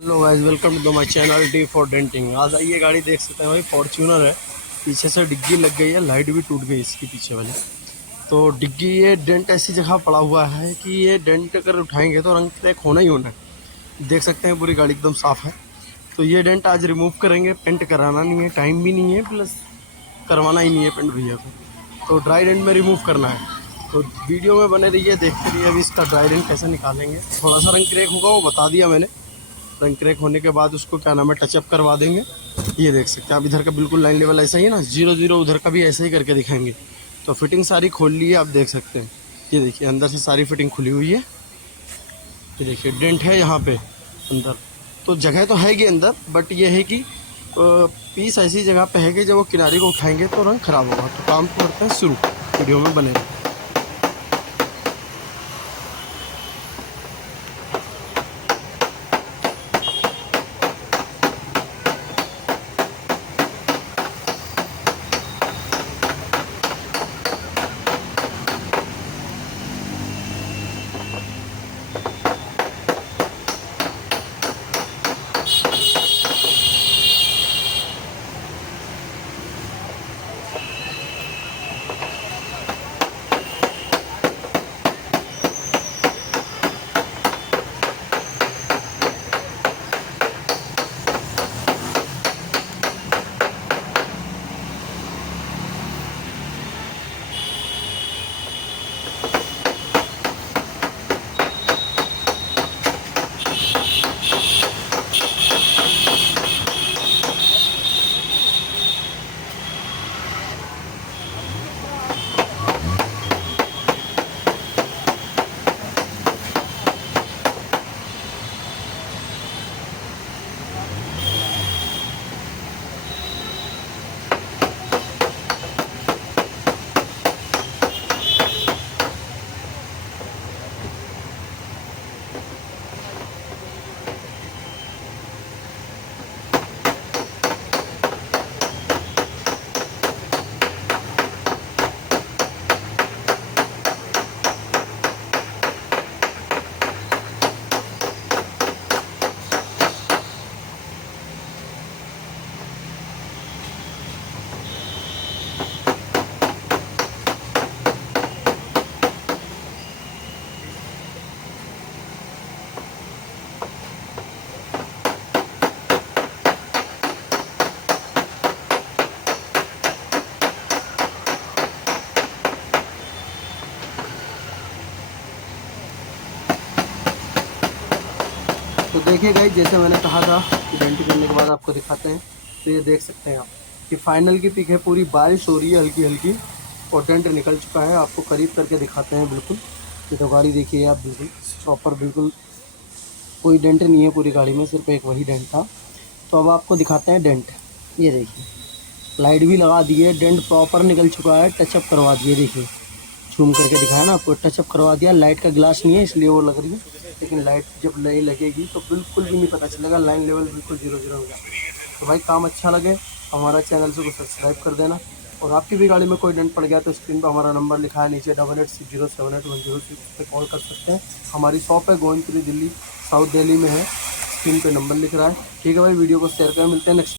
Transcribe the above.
Hello guys, welcome to my channel D for denting. आज ये गाड़ी देख सकते हैं भाई, फॉर्च्यूनर है। पीछे से डिग्गी लग गई है, लाइट भी टूट गई इसकी पीछे वाली। तो डिग्गी ये डेंट ऐसी जगह पड़ा हुआ है कि ये डेंट अगर उठाएंगे तो रंग क्रैक होना ही होना है। देख सकते हैं पूरी गाड़ी एकदम साफ़ है। तो ये डेंट आज रिमूव करेंगे। पेंट कराना नहीं है, टाइम भी नहीं है, प्लस करवाना ही नहीं है पेंट भैया को। तो ड्राई डेंट में रिमूव करना है। तो वीडियो में बने रहिए, देखते रहिए अभी इसका ड्राई डेंट कैसे निकालेंगे। थोड़ा सा रंग क्रैक होगा, वो बता दिया मैंने। रंग क्रैक होने के बाद उसको क्या नाम है, टचअप करवा देंगे। ये देख सकते हैं आप, इधर का बिल्कुल लाइन लेवल ऐसा ही है ना, 0 0 उधर का भी ऐसे ही करके दिखाएंगे। तो फिटिंग सारी खोल ली है, आप देख सकते हैं। ये देखिए अंदर से सारी फिटिंग खुली हुई है। ये देखिए डेंट है यहाँ पे अंदर। तो जगह तो हैगी अंदर, बट ये है कि पीस ऐसी जगह पे है कि जब वो किनारे को उठाएंगे तो रंग खराब होगा। तो काम करते हैं शुरू, वीडियो में बने रहे। तो देखिए गाइस, जैसे मैंने कहा था कि डेंट करने के बाद आपको दिखाते हैं। तो ये देख सकते हैं आप कि फाइनल की पिक है। पूरी बारिश हो रही है हल्की हल्की और डेंट निकल चुका है। आपको करीब करके दिखाते हैं बिल्कुल। ये तो गाड़ी देखिए आप, बिल्कुल प्रॉपर, बिल्कुल कोई डेंट नहीं है पूरी गाड़ी में, सिर्फ एक वही डेंट था। तो अब आपको दिखाते हैं डेंट। ये देखिए लाइट भी लगा दी है, डेंट प्रॉपर निकल चुका है, टचअप करवा दिए। देखिए जूम करके दिखाया ना आपको, टचअप करवा दिया। लाइट का ग्लास नहीं है इसलिए वो लग रही है, लेकिन लाइट जब नहीं लगेगी तो बिल्कुल भी नहीं पता चलेगा। लाइन लेवल बिल्कुल 0 0 हो जाएगा। तो भाई काम अच्छा लगे हमारा चैनल से को सब्सक्राइब कर देना। और आपकी भी गाड़ी में कोई डेंट पड़ गया तो स्क्रीन पर हमारा नंबर लिखा है नीचे 886078 106 पे कॉल कर सकते हैं। हमारी शॉप है गोविंदपुरी, दिल्ली, साउथ दिल्ली में है। स्क्रीन पे नंबर लिख रहा है। ठीक है भाई, वीडियो को शेयर करें, मिलते हैं नेक्स्ट।